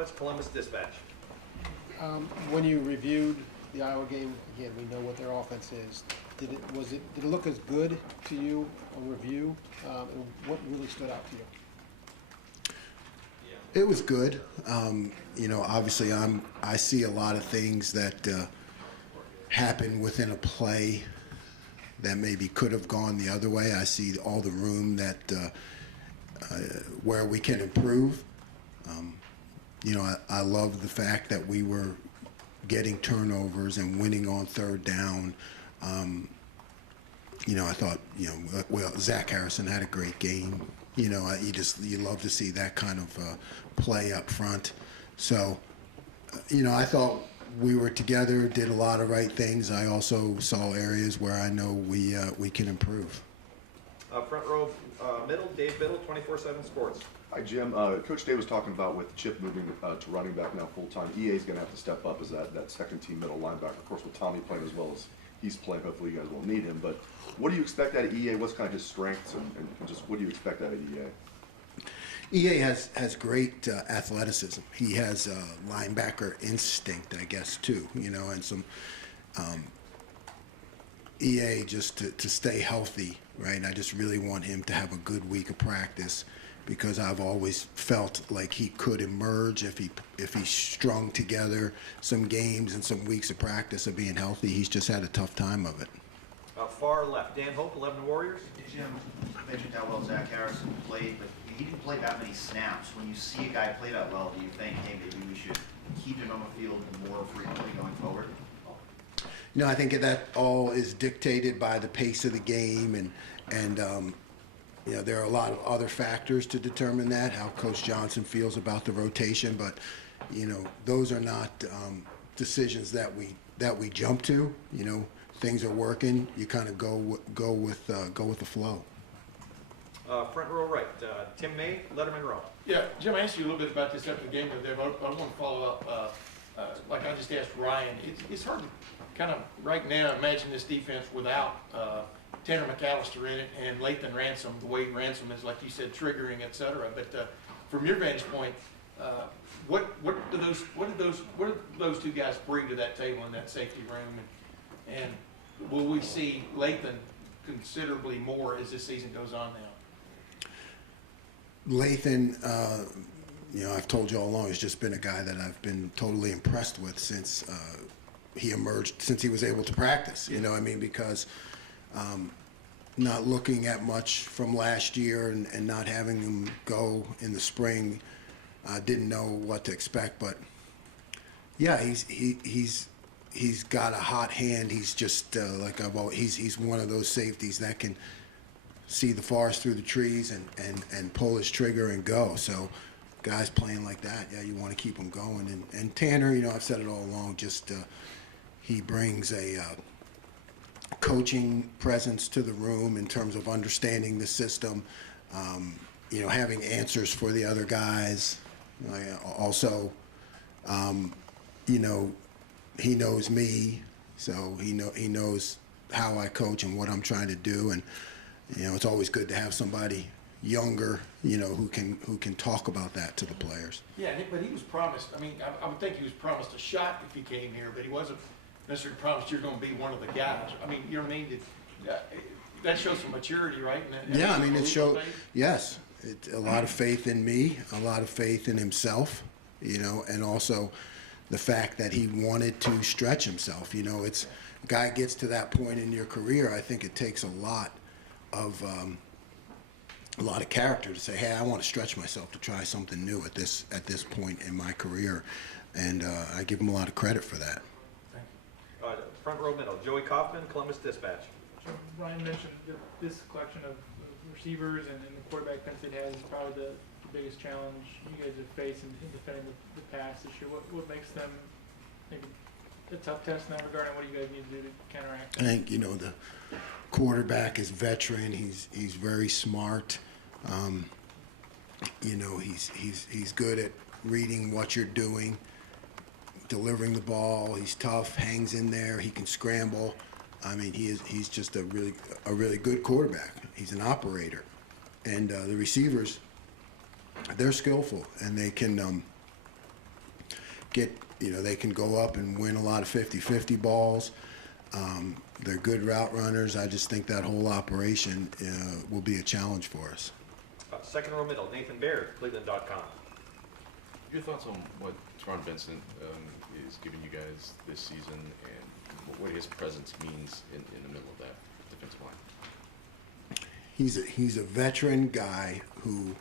Owens, Columbus Dispatch. When you reviewed the Iowa game, again, we know what their offense is. Did it look as good to you on review? And what really stood out to you? It was good. Obviously I see a lot of things that happen within a play that maybe could have gone the other way. I see all the room that where we can improve. I love the fact that we were getting turnovers and winning on third down. I thought, Zach Harrison had a great game. You love to see that kind of play up front. So, I thought we were together, did a lot of right things. I also saw areas where I know we can improve. Front row, middle, Dave Biddle, 24/7 Sports. Hi, Jim. Coach Day was talking about with Chip moving to running back now full-time, EA is going to have to step up as that second-team middle linebacker. Of course, with Tommy playing as well as he's playing, hopefully you guys won't need him. But what do you expect out of EA? What's kind of his strengths, and just what do you expect out of EA? EA has great athleticism. He has linebacker instinct, I guess, too. And some EA just to stay healthy, right? I just really want him to have a good week of practice, because I've always felt like he could emerge if he strung together some games and some weeks of practice of being healthy. He's just had a tough time of it. Far left, Dan Hope, 11 Warriors. Jim mentioned how well Zach Harrison played, but he didn't play that many snaps. When you see a guy play that well, do you think, hey, maybe we should keep him on the field more frequently going forward? I think that all is dictated by the pace of the game, and there are a lot of other factors to determine that, how Coach Johnson feels about the rotation, but those are not decisions that we jump to. Things are working, you kind of go with the flow. Front row right, Tim May, Letterman Row. Yeah, Jim, I asked you a little bit about this after the game there, but I want to follow up. Like I just asked Ryan, it's hard to kind of right now imagine this defense without Tanner McAllister in it and Lathan Ransom, the way Ransom is, like you said, triggering, et cetera. But from your vantage point, what do those two guys bring to that table in that safety room, and will we see Lathan considerably more as this season goes on now? Lathan, I've told you all along, has just been a guy that I've been totally impressed with since he emerged, since he was able to practice. Because not looking at much from last year and not having him go in the spring, didn't know what to expect. But yeah, he's got a hot hand. He's just he's one of those safeties that can see the forest through the trees and pull his trigger and go. So guys playing like that, yeah, you want to keep them going. And Tanner, I've said it all along, just he brings a coaching presence to the room in terms of understanding the system, having answers for the other guys. Also, he knows me, so he knows how I coach and what I'm trying to do. And it's always good to have somebody younger, who can talk about that to the players. Yeah, but he was promised. I would think he was promised a shot if he came here, but he wasn't necessarily promised you're going to be one of the guys. You know what I mean? That shows some maturity, right? Yeah, it showed. Yes, a lot of faith in me, a lot of faith in himself, and also the fact that he wanted to stretch himself. It's a guy gets to that point in your career. I think it takes a lot of character to say, hey, I want to stretch myself to try something new at this point in my career, and I give him a lot of credit for that. Front row middle, Joey Kaufman, Columbus Dispatch. So Ryan mentioned that this collection of receivers and the quarterback Penn State has is probably the biggest challenge you guys have faced in defending the pass this year. What makes them maybe a tough test in that regard, and what do you guys need to do to counteract? I think the quarterback is veteran. He's very smart. He's good at reading what you're doing, delivering the ball. He's tough, hangs in there. He can scramble. He's just a really good quarterback. He's an operator, and the receivers, they're skillful, and they can they can go up and win a lot of 50-50 balls. They're good route runners. I just think that whole operation will be a challenge for us. Second row middle, Nathan Baird, Cleveland.com. Your thoughts on what Teron Vincent is giving you guys this season and what his presence means in the middle of that defensive line? He's a veteran guy who,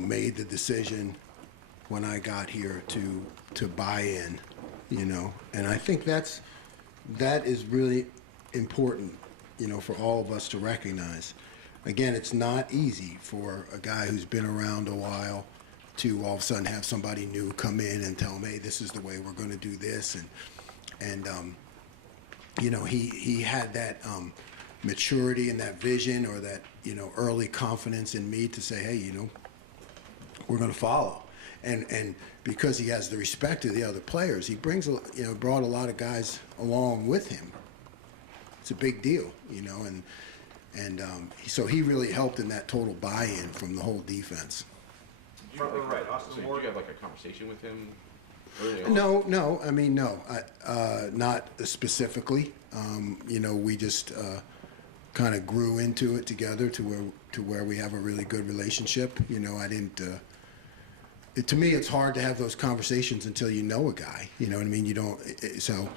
made the decision when I got here to buy in, and I think that is really important, for all of us to recognize. Again, it's not easy for a guy who's been around a while to all of a sudden have somebody new come in and tell him, hey, this is the way we're going to do this, and he had that maturity and that vision, or that early confidence in me to say, hey, we're going to follow, and because he has the respect of the other players, he brings brought a lot of guys along with him. It's a big deal, and so he really helped in that total buy-in from the whole defense. Front row right, Austin So Ward. did you have like a conversation with him early on? No, not specifically. We just kind of grew into it together to where we have a really good relationship. I didn't. To me, it's hard to have those conversations until you know a guy. You know what I mean? You don't. So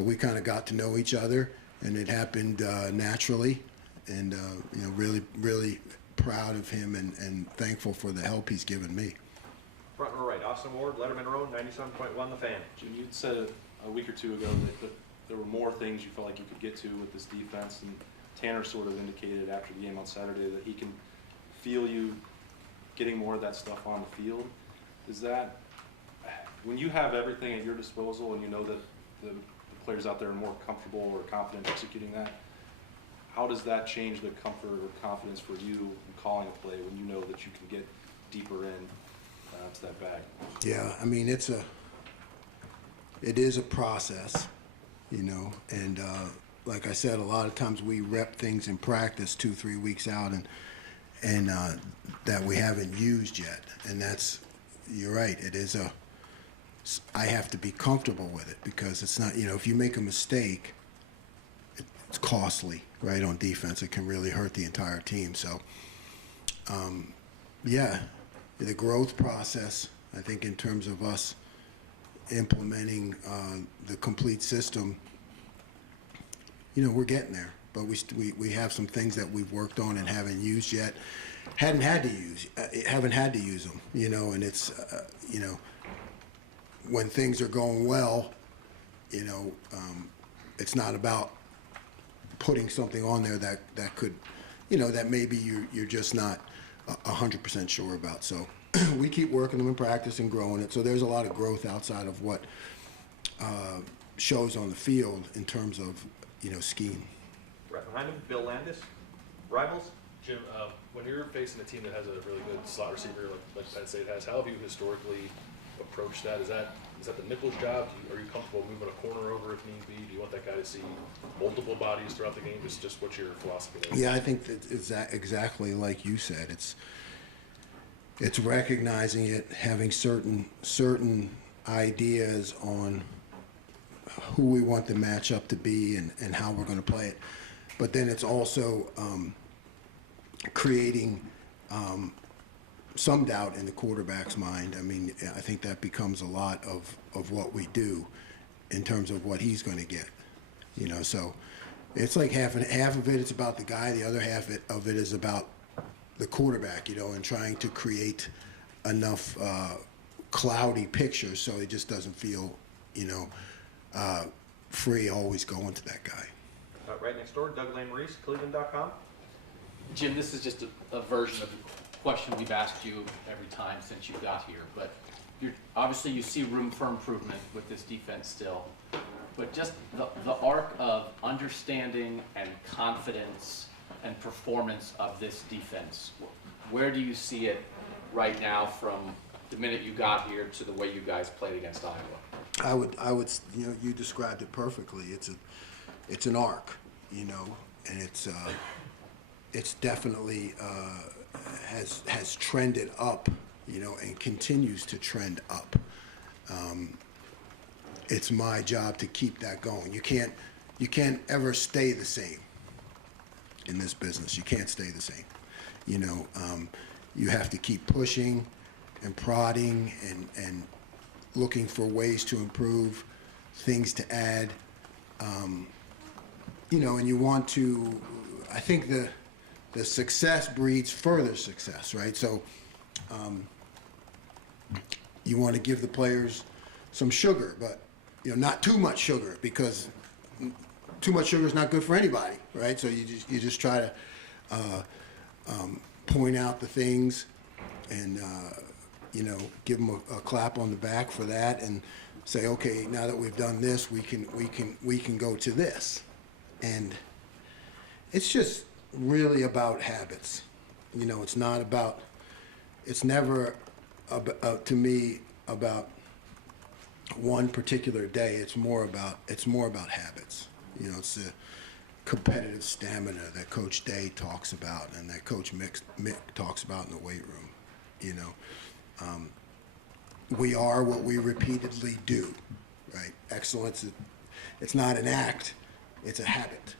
we kind of got to know each other, and it happened naturally. And really, really proud of him and thankful for the help he's given me. Front row right, Austin Ward, Letterman Road, 97.1 The Fan. Jim, you'd said a week or two ago that there were more things you felt like you could get to with this defense, and Tanner sort of indicated after the game on Saturday that he can feel you getting more of that stuff on the field. Is that, when you have everything at your disposal and you know that the players out there are more comfortable or confident executing that, how does that change the comfort or confidence for you in calling a play when you know that you can get deeper in to that bag? Yeah, I mean, it is a process, and like I said, a lot of times we rep things in practice 2-3 weeks out and that we haven't used yet, and you're right, I have to be comfortable with it, because it's not, if you make a mistake, it's costly, right, on defense. It can really hurt the entire team. So, the growth process, I think, in terms of us implementing the complete system, we're getting there. But we have some things that we've worked on and haven't used yet. Haven't had to use them, and it's, when things are going well, it's not about putting something on there that could, that maybe you're just not 100% sure about. So we keep working them in practice and growing it. So there's a lot of growth outside of what shows on the field in terms of, scheme. Right behind him, Bill Landis, Rivals. Jim, when you're facing a team that has a really good slot receiver like Penn State has, how have you historically approached that? Is that the nickel's job? Are you comfortable moving a corner over if need be? Do you want that guy to see multiple bodies throughout the game? Just what's your philosophy there? Yeah, I think that it's exactly like you said. It's recognizing it, having certain ideas on who we want the matchup to be and how we're going to play it. But then it's also creating some doubt in the quarterback's mind. I mean, I think that becomes a lot of what we do in terms of what he's going to get. So it's like half of it is about the guy, the other half of it is about the quarterback, and trying to create enough cloudy pictures so it just doesn't feel, free always going to that guy. Right next door, Doug Lane-Reese, Cleveland.com. Jim, this is just a version of the question we've asked you every time since you got here, but obviously you see room for improvement with this defense still, but just the arc of understanding and confidence and performance of this defense, where do you see it right now from the minute you got here to the way you guys played against Iowa? I would, you described it perfectly. It's an arc, and it's definitely has trended up you know, and continues to trend up. It's my job to keep that going. You can't ever stay the same in this business. You can't stay the same. You know, you have to keep pushing and prodding and looking for ways to improve, things to add. You know, and you want to, I think the success breeds further success, right? So you want to give the players some sugar, but, you know, not too much sugar, because too much sugar is not good for anybody, right? So you just try to point out the things and, you know, give them a clap on the back for that and say, okay, now that we've done this, we can go to this. And it's just really about habits. You know, it's never to me about one particular day. It's more about habits. You know, it's the competitive stamina that Coach Day talks about and that Coach Mick talks about in the weight room. You know, we are what we repeatedly do, right? Excellence, it's not an act, it's a habit.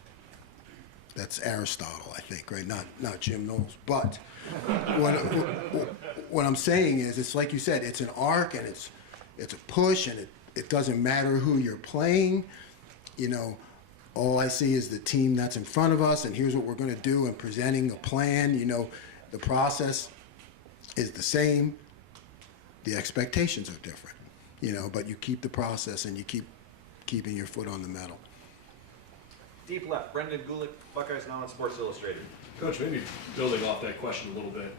That's Aristotle, I think, right? Not Jim Knowles. But what I'm saying is, it's like you said, it's an arc and it's a push, and it doesn't matter who you're playing. You know, all I see is the team that's in front of us, and here's what we're going to do, and presenting a plan. You know, the process is the same. The expectations are different, you know, but you keep the process and you keep keeping your foot on the metal. Deep left, Brendan Gulick, Buckeyes Now on Sports Illustrated. Coach, maybe building off that question a little bit,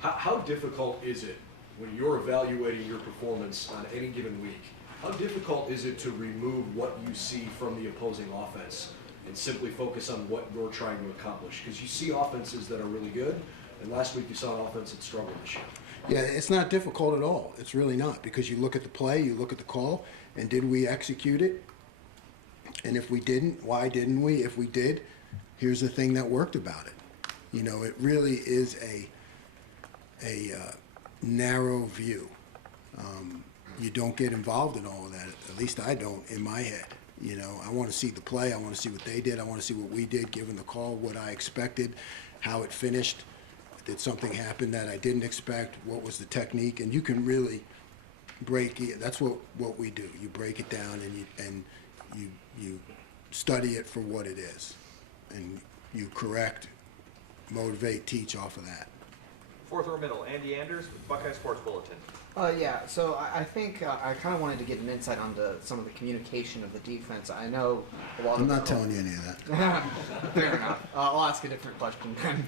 how difficult is it when you're evaluating your performance on any given week? How difficult is it to remove what you see from the opposing offense and simply focus on what you're trying to accomplish? Because you see offenses that are really good, and last week you saw an offense that struggled this year. Yeah, it's not difficult at all. It's really not, because you look at the play, you look at the call, and did we execute it? And if we didn't, why didn't we? If we did, here's the thing that worked about it. You know, it really is a narrow view. You don't get involved in all of that. At least I don't in my head. You know, I want to see the play. I want to see what they did. I want to see what we did, given the call, what I expected, how it finished. Did something happen that I didn't expect? What was the technique? And you can really break it. That's what we do. You break it down and you study it for what it is, and you correct, motivate, teach off of that. Fourth row middle, Andy Anders with Buckeye Sports Bulletin. Yeah, so I think I kind of wanted to get an insight onto some of the communication of the defense. I know a lot of... I'm not telling you any of that. Fair enough. I'll ask a different question then.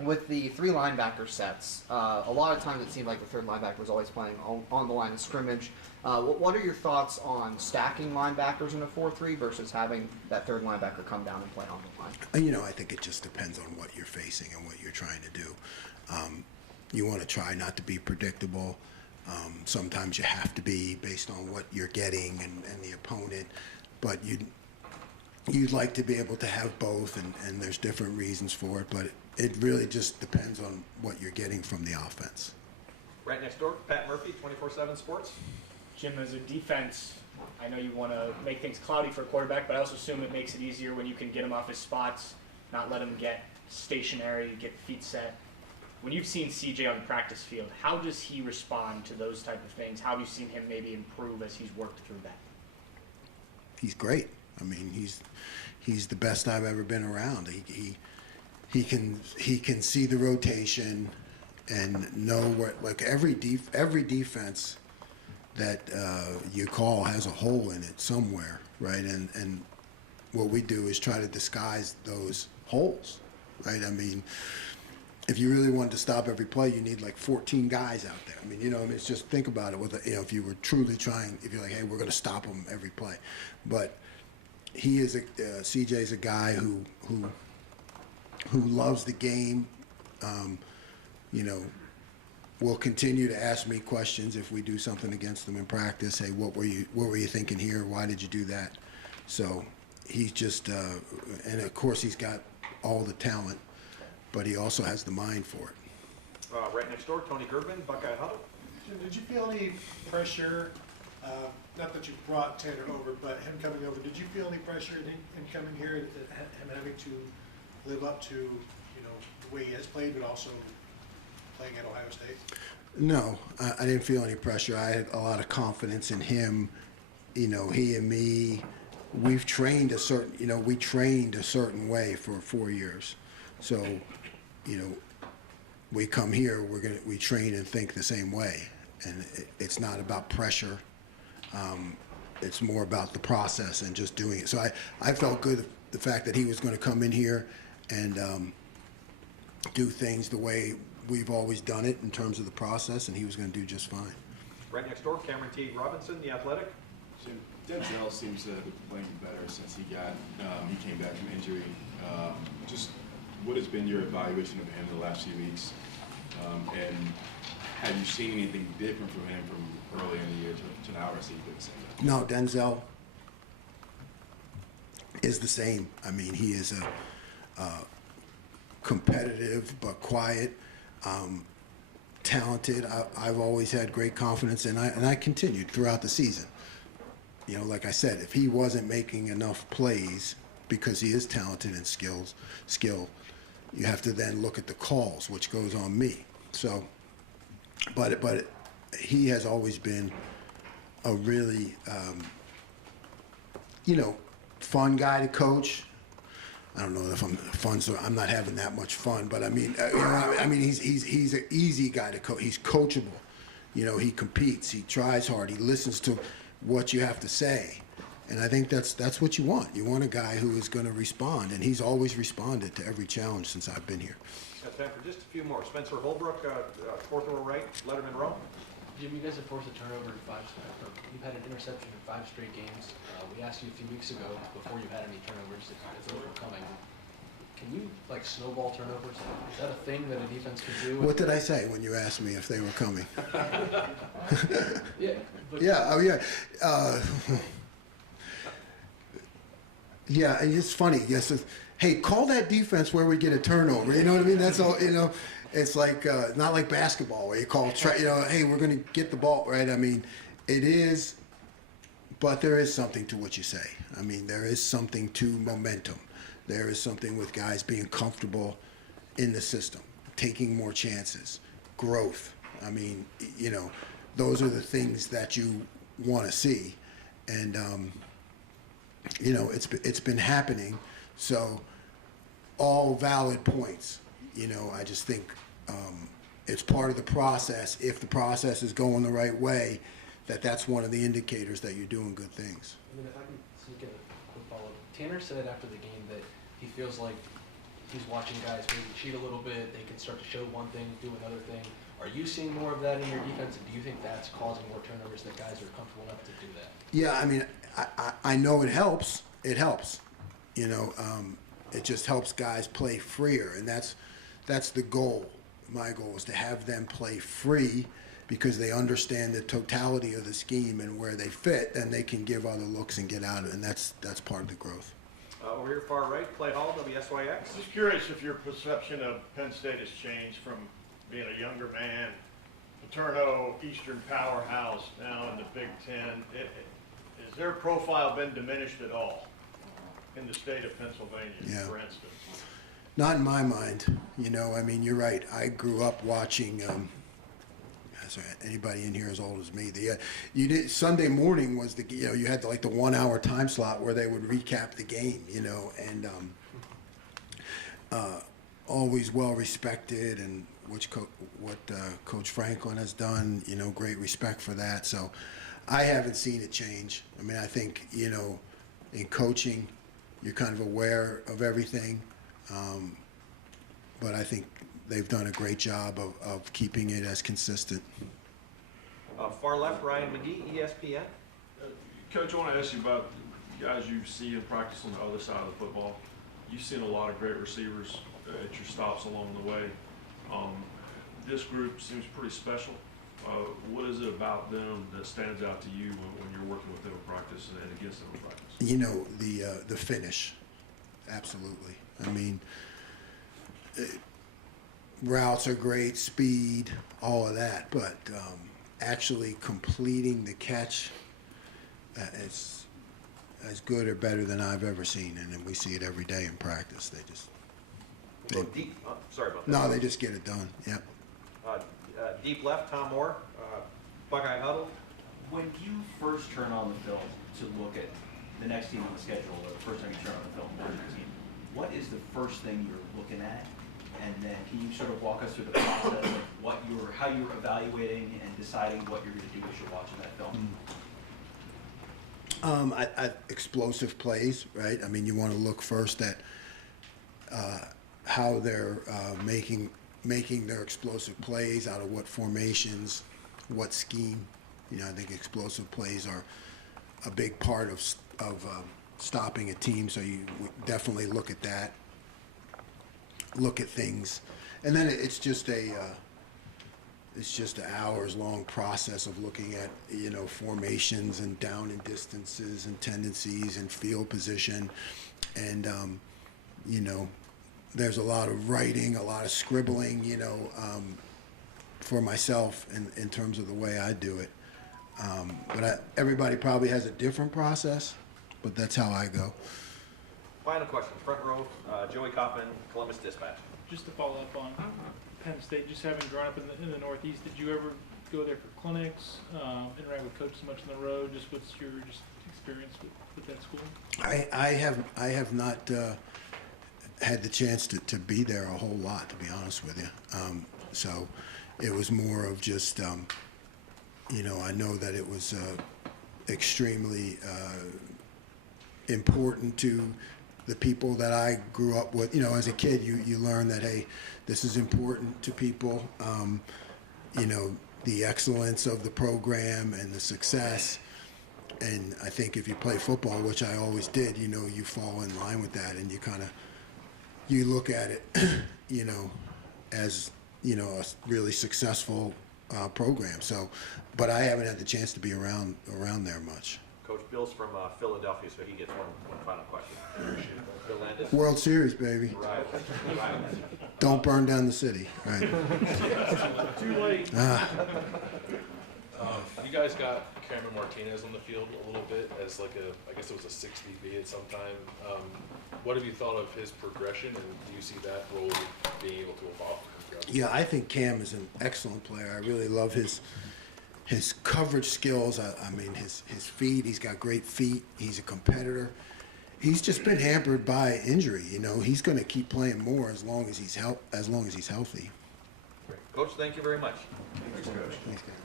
With the three linebacker sets, a lot of times it seemed like the third linebacker was always playing on the line of scrimmage. What are your thoughts on stacking linebackers in a 4-3 versus having that third linebacker come down and play on the line? You know, I think it just depends on what you're facing and what you're trying to do. You want to try not to be predictable. Sometimes you have to be based on what you're getting and the opponent, but you'd like to be able to have both, and there's different reasons for it, but it really just depends on what you're getting from the offense. Right next door, Pat Murphy, 24/7 Sports. Jim, as a defense, I know you want to make things cloudy for a quarterback, but I also assume it makes it easier when you can get him off his spots, not let him get stationary, get feet set. When you've seen CJ on the practice field, how does he respond to those type of things? How have you seen him maybe improve as he's worked through that? He's great. I mean, he's the best I've ever been around. He can see the rotation and know what, like every defense that you call has a hole in it somewhere, right? And what we do is try to disguise those holes, right? I mean, if you really wanted to stop every play, you need like 14 guys out there. I mean, you know, it's just, think about it. If you were truly trying, if you're like, hey, we're going to stop them every play, but he is CJ's a guy who loves the game. You know, will continue to ask me questions if we do something against them in practice. Hey, what were you thinking here? Why did you do that? So he's just, and of course he's got all the talent, but he also has the mind for it. Right next door, Tony Gervin, Buckeye Huddle. Jim, did you feel any pressure, not that you brought Tanner over, but him coming over, did you feel any pressure in him coming here, him having to live up to, the way he has played, but also playing at Ohio State? No, I didn't feel any pressure. I had a lot of confidence in him. He and me, we've trained we trained a certain way for 4 years. So, we come here, we train and think the same way. And it's not about pressure. It's more about the process and just doing it. So I felt good the fact that he was going to come in here and do things the way we've always done it in terms of the process, and he was going to do just fine. Right next door, Cameron T. Robinson, The Athletic. Jim, Denzel seems to have been playing better since he came back from injury. Just what has been your evaluation of him the last few weeks? And have you seen anything different from him from early in the year to now, or has he been the same? No, Denzel is the same. I mean, he is a competitive but quiet, talented. I've always had great confidence, and I continued throughout the season. Like I said, if he wasn't making enough plays, because he is talented and skilled, you have to then look at the calls, which goes on me. So, but he has always been a really, fun guy to coach. I don't know if I'm fun, so I'm not having that much fun. But I mean, he's an easy guy to coach. He's coachable. He competes. He tries hard. He listens to what you have to say, and I think that's what you want. You want a guy who is going to respond, and he's always responded to every challenge since I've been here. Got time for just a few more. Spencer Holbrook, fourth row right, Letterman row. Jim, you guys have forced a turnover in you've had an interception in 5 straight games. We asked you a few weeks ago, before you had any turnovers, if those were coming. Can you, snowball turnovers? Is that a thing that a defense can do? What did I say when you asked me if they were coming? Yeah. Yeah, oh yeah. Yeah, and it's funny. Yes, hey, call that defense where we get a turnover. You know what I mean? That's all. It's like not like basketball where you call. Hey, we're going to get the ball right. I mean, it is, but there is something to what you say. I mean, there is something to momentum. There is something with guys being comfortable in the system, taking more chances, growth. I mean, those are the things that you want to see, and it's been happening. So all valid points. I just think it's part of the process. If the process is going the right way, that's one of the indicators that you're doing good things. I mean, if I can sneak in a quick follow-up. Tanner said after the game that he feels like he's watching guys maybe cheat a little bit. They can start to show one thing, do another thing. Are you seeing more of that in your defense? And do you think that's causing more turnovers, that guys are comfortable enough to do that? Yeah, I mean, I know it helps. It helps. It just helps guys play freer, and that's the goal. My goal is to have them play free because they understand the totality of the scheme and where they fit, and they can give other looks and get out of it, and that's part of the growth. Over here, far right, Clay Hall, WSYX. Just curious if your perception of Penn State has changed from being a younger man, Paterno, Eastern powerhouse, now in the Big Ten. Has their profile been diminished at all in the state of Pennsylvania, for instance? Not in my mind. I mean, you're right. I grew up watching. Anybody in here as old as me? Sunday morning was you had the 1 hour time slot where they would recap the game. And always well respected, and what Coach Franklin has done. Great respect for that. So I haven't seen it change. I mean, I think in coaching, you're kind of aware of everything. But I think they've done a great job of keeping it as consistent. Far left, Ryan McGee, ESPN. Coach, I want to ask you about guys you see in practice on the other side of the football. You've seen a lot of great receivers at your stops along the way. This group seems pretty special. What is it about them that stands out to you when you're working with them in practice and against them in practice? The finish. Absolutely. I mean, routes are great, speed, all of that, but actually completing the catch, it's as good or better than I've ever seen, and then we see it every day in practice. They just Deep, sorry about that. no, they just get it done. Yep. Deep left, Tom Moore, Buckeye huddle. When you first turn on the film to look at the next team on the schedule, or the first time you turn on the film for your team, what is the first thing you're looking at? And then can you sort of walk us through the process of how you're evaluating and deciding what you're going to do as you're watching that film? Explosive plays, right? I mean, you want to look first at how they're making their explosive plays, out of what formations, what scheme. You know, I think explosive plays are a big part of stopping a team. So you definitely look at that, look at things, and then it's just an hours-long process of looking at, you know, formations and down and distances and tendencies and field position, and you know, there's a lot of writing, a lot of scribbling, you know, for myself in terms of the way I do it. But everybody probably has a different process, but that's how I go. Final question, front row, Joey Kaufman, Columbus Dispatch. Just to follow up on Penn State, just having grown up in the Northeast, did you ever go there for clinics, interact with coaches much on the road? Just what's your experience with that school? I have not had the chance to be there a whole lot, to be honest with you. So it was more of just, you know, I know that it was extremely important to the people that I grew up with. You know, as a kid, you learn that, hey, this is important to people. You know, the excellence of the program and the success. And I think if you play football, which I always did, you know, you fall in line with that, and you look at it, you know, as, you know, a really successful program. So, but I haven't had the chance to be around there much. Coach Bill's from Philadelphia, so he gets one final question. Bill Landis. World Series, baby. Right. Don't burn down the city. Right. Too late. You guys got Cameron Martinez on the field a little bit as like I guess it was a 6DB at some time. What have you thought of his progression, and do you see that role being able to evolve? Yeah, I think Cam is an excellent player. I really love his coverage skills. I mean, his feet. He's got great feet. He's a competitor. He's just been hampered by injury. You know, he's going to keep playing more as long as he's healthy. Great. Coach, thank you very much. Thanks, Coach. Thanks, guys.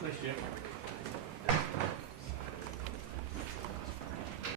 Thanks, Jim.